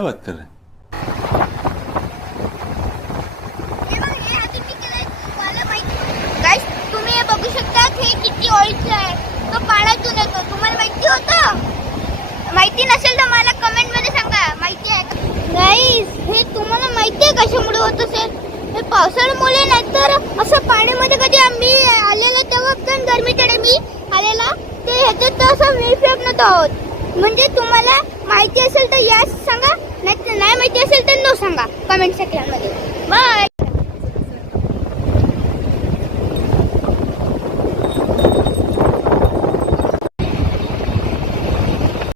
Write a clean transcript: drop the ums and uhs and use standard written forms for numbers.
क्या बात कर रहे हैं? गाइस तुम्ही हे बघू शकता हे किती ओळखीचं आहे. तो पाण्यातून येतो. तुम्हाला माहिती होतं? माहिती नसेल तर मला कमेंट मध्ये सांगा. माहिती आहे गाइस? हे तुम्हाला माहिती आहे कशामुळे होत असेल? हे पावसाळ्यामुळे नाही तर असं पाण्यामध्ये कधी आम्ही आलेला तेव्हा पण गरमीकडे मी आलेला ते ह्याच्यात असं वेळ फेकत आहोत. म्हणजे तुम्हाला माहिती असेल तर यास सांगा, नाही माहिती असेल तर नो सांगा कमेंट सेक्शन मध्ये. बाय.